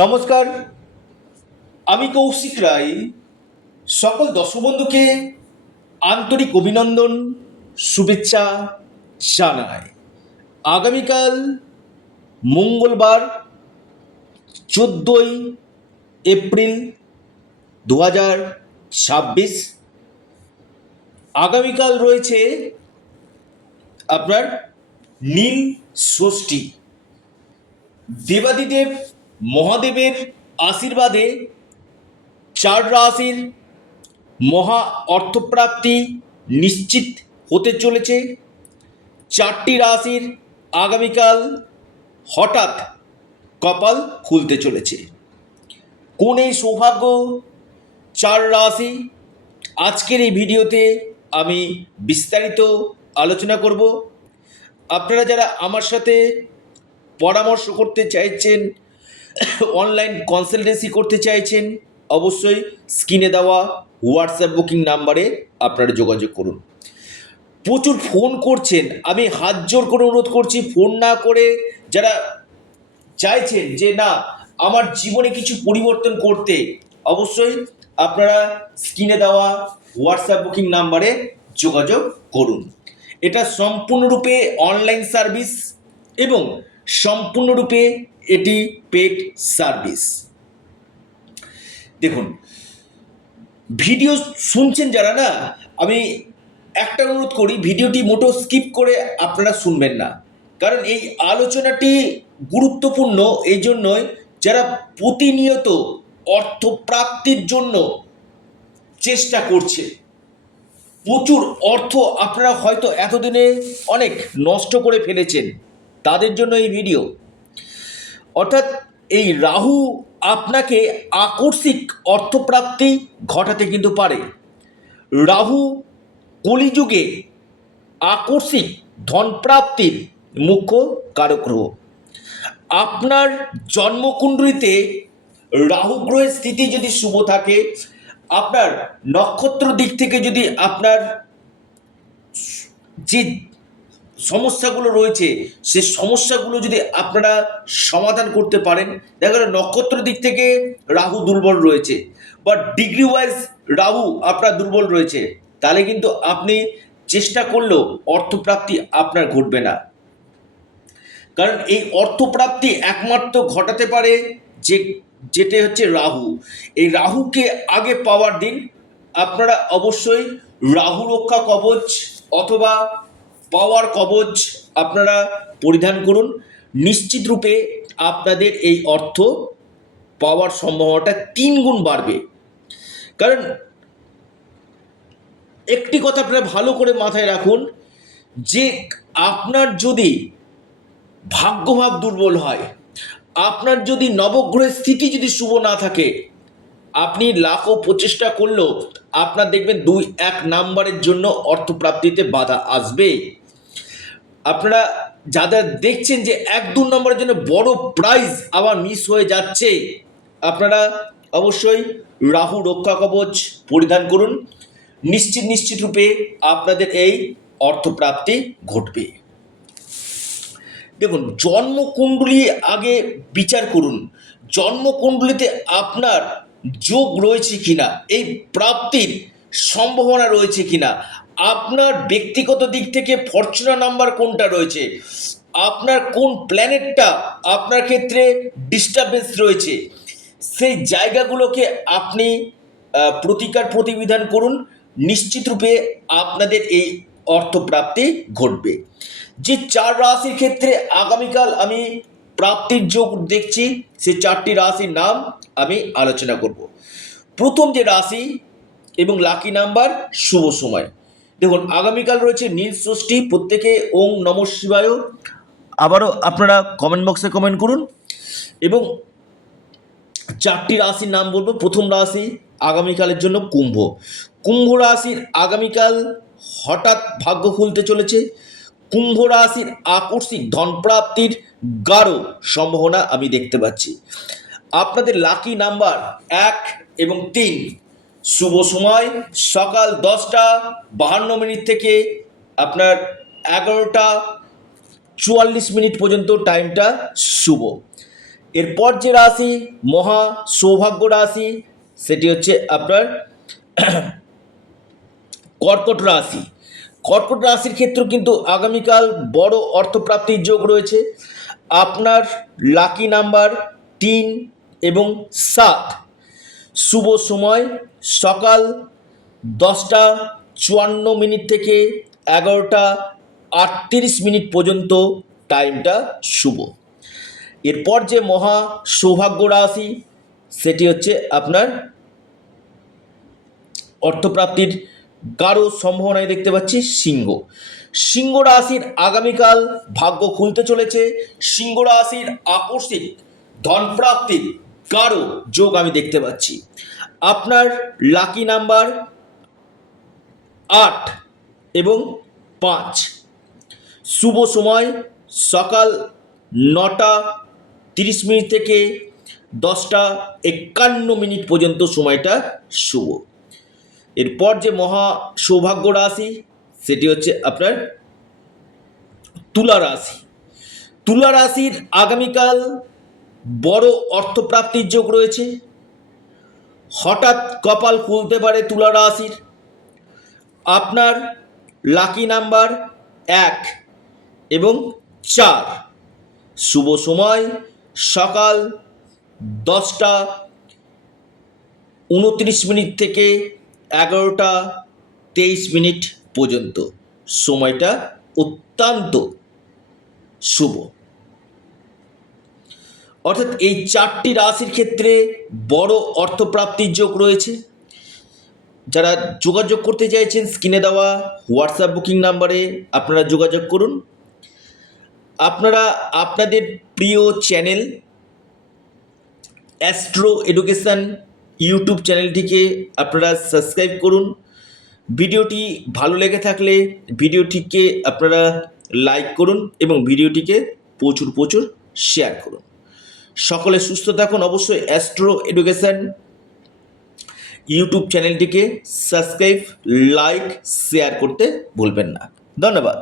নমস্কার, আমি কৌশিক রায়। সকল দর্শক বন্ধুকে আন্তরিক অভিনন্দন, শুভেচ্ছা জানাই। আগামীকাল মঙ্গলবার 14 এপ্রিল 2026। আগামীকাল রয়েছে আপনার নীল ষষ্ঠী। দেবাদিদেব মহাদেবের আশীর্বাদে 4 রাশির মহা অর্থপ্রাপ্তি নিশ্চিত হতে চলেছে। 4টি রাশির আগামীকাল হঠাৎ কপাল খুলতে চলেছে। কোন এই সৌভাগ্য 4 রাশি, আজকের এই ভিডিওতে আমি বিস্তারিত আলোচনা করব। আপনারা যারা আমার সাথে পরামর্শ করতে চাইছেন, অনলাইন কনসালটেন্সি করতে চাইছেন, অবশ্যই স্ক্রিনে দেওয়া হোয়াটসঅ্যাপ বুকিং নাম্বারে আপনারা যোগাযোগ করুন। প্রচুর ফোন করছেন, আমি হাত জোর করে অনুরোধ করছি, ফোন না করে যারা চাইছেন যে না আমার জীবনে কিছু পরিবর্তন করতে, অবশ্যই আপনারা স্ক্রিনে দেওয়া হোয়াটসঅ্যাপ বুকিং নাম্বারে যোগাযোগ করুন। এটা সম্পূর্ণরূপে অনলাইন সার্ভিস এবং সম্পূর্ণরূপে এটি পেড সার্ভিস। দেখুন, ভিডিও শুনছেন যারা, না আমি একটা অনুরোধ করি, ভিডিওটি মোটো স্কিপ করে আপনারা শুনবেন না, কারণ এই আলোচনাটি গুরুত্বপূর্ণ এই জন্যই যারা প্রতিনিয়ত অর্থপ্রাপ্তির জন্য চেষ্টা করছে। প্রচুর অর্থ আপনারা হয়তো এতদিনে অনেক নষ্ট করে ফেলেছেন, তাদের জন্য এই ভিডিও। অর্থাৎ এই রাহু আপনাকে আকস্মিক অর্থপ্রাপ্তি ঘটাতে কিন্তু পারে। রাহু কলিযুগে আকস্মিক ধনপ্রাপ্তির মুখ্য কারক গ্রহ। আপনার জন্মকুণ্ডলিতে রাহু গ্রহের স্থিতি যদি শুভ থাকে, আপনার নক্ষত্র দিক থেকে যদি আপনার যে সমস্যাগুলো রয়েছে সে সমস্যাগুলো যদি আপনারা সমাধান করতে পারেন, দেখা গেল নক্ষত্র দিক থেকে রাহু দুর্বল রয়েছে বা ডিগ্রি ওয়াইজ রাহু আপনার দুর্বল রয়েছে, তাহলে কিন্তু আপনি চেষ্টা করলেও অর্থপ্রাপ্তি আপনার ঘটবে না। কারণ এই অর্থপ্রাপ্তি একমাত্র ঘটাতে পারে যেটা হচ্ছে রাহু। এই রাহুকে আগে পাওয়ার দিন। আপনারা অবশ্যই রাহু রক্ষা কবচ অথবা পাওয়ার কবচ আপনারা পরিধান করুন। নিশ্চিত রূপে আপনাদের এই অর্থ পাওয়ার সম্ভাবনাটা 3 গুণ বাড়বে। কারণ একটি কথা আপনারা ভালো করে মাথায় রাখুন, যে আপনার যদি ভাগ্যভাব দুর্বল হয়, আপনার যদি নবগ্রহের স্থিতি যদি শুভ না থাকে, আপনি লাখো প্রচেষ্টা করলেও আপনার দেখবেন 2-1 নাম্বারের জন্য অর্থপ্রাপ্তিতে বাধা আসবে। আপনারা যাদের দেখছেন যে 1-2 নম্বরের জন্য বড় প্রাইজ আবার মিস হয়ে যাচ্ছে, আপনারা অবশ্যই রাহু রক্ষা কবচ পরিধান করুন। নিশ্চিত রূপে আপনাদের এই অর্থপ্রাপ্তি ঘটবে। দেখুন, জন্মকুণ্ডলী আগে বিচার করুন, জন্মকুণ্ডলীতে আপনার যোগ রয়েছে কিনা, এই প্রাপ্তির সম্ভাবনা রয়েছে কিনা, আপনার ব্যক্তিগত দিক থেকে ফরচুনা নাম্বার কোনটা রয়েছে, আপনার কোন প্ল্যানেটটা আপনার ক্ষেত্রে ডিস্টারবেন্স রয়েছে, সেই জায়গাগুলোকে আপনি প্রতিকার প্রতিবিধান করুন। নিশ্চিত রূপে আপনাদের এই অর্থপ্রাপ্তি ঘটবে। যে 4 রাশির ক্ষেত্রে আগামীকাল আমি প্রাপ্তির যোগ দেখছি, সে 4টি রাশির নাম আমি আলোচনা করব। প্রথম যে রাশি এবং লাকি নাম্বার, শুভ সময়। দেখুন, আগামীকাল রয়েছে নীল ষষ্ঠী। প্রত্যেকে ওং নমঃ শিবায় আবারও আপনারা কমেন্ট বক্সে কমেন্ট করুন এবং 4টি রাশির নাম বলবো। প্রথম রাশি আগামীকালের জন্য কুম্ভ। কুম্ভ রাশির আগামীকাল হঠাৎ ভাগ্য খুলতে চলেছে। কুম্ভ রাশির আকস্মিক ধনপ্রাপ্তির গাঢ় সম্ভাবনা আমি দেখতে পাচ্ছি। আপনাদের লাকি নাম্বার 1 এবং 3। শুভ সময় সকাল 10টা 52 থেকে আপনার 11টা 44 পর্যন্ত টাইমটা শুভ। এরপর যে রাশি মহা সৌভাগ্য রাশি সেটি হচ্ছে আপনার কর্কট রাশি। কর্কট রাশির ক্ষেত্রেও কিন্তু আগামীকাল বড় অর্থপ্রাপ্তির যোগ রয়েছে। আপনার লাকি নাম্বার 3 এবং 7। শুভ সময় সকাল 10টা 54 মিনিট থেকে 11টা 38 মিনিট পর্যন্ত টাইমটা শুভ। এরপর যে মহা সৌভাগ্য রাশি সেটি হচ্ছে আপনার অর্থপ্রাপ্তির গাঢ় সম্ভাবনায় দেখতে পাচ্ছি সিংহ। সিংহ রাশির আগামীকাল ভাগ্য খুলতে চলেছে। সিংহ রাশির আকস্মিক ধনপ্রাপ্তির গাঢ় যোগ আমি দেখতে পাচ্ছি। আপনার লাকি নাম্বার 8 এবং 5। শুভ সময় সকাল 9টা 30 মিনিট থেকে 10টা 51 মিনিট পর্যন্ত সময়টা শুভ। এরপর যে মহা সৌভাগ্য রাশি সেটি হচ্ছে আপনার তুলা রাশি। তুলা রাশির আগামীকাল বড় অর্থপ্রাপ্তির যোগ রয়েছে। হঠাৎ কপাল খুলতে পারে তুলা রাশির। আপনার লাকি নাম্বার 1 এবং 4। শুভ সময় সকাল 10টা 29 মিনিট থেকে 11টা 23 মিনিট পর্যন্ত সময়টা অত্যন্ত শুভ। অর্থাৎ এই 4টি রাশির ক্ষেত্রে বড় অর্থপ্রাপ্তির যোগ রয়েছে। যারা যোগাযোগ করতে চাইছেন স্ক্রিনে দেওয়া হোয়াটসঅ্যাপ বুকিং নাম্বারে আপনারা যোগাযোগ করুন। আপনারা আপনাদের প্রিয় চ্যানেল অ্যাস্ট্রো এডুকেশন ইউটিউব চ্যানেলটিকে আপনারা সাবস্ক্রাইব করুন। ভিডিওটি ভালো লেগে থাকলে ভিডিওটিকে আপনারা লাইক করুন এবং ভিডিওটিকে প্রচুর শেয়ার করুন। সকলে সুস্থ থাকুন। অবশ্যই অ্যাস্ট্রো এডুকেশন ইউটিউব চ্যানেলটিকে সাবস্ক্রাইব, লাইক, শেয়ার করতে ভুলবেন না। ধন্যবাদ।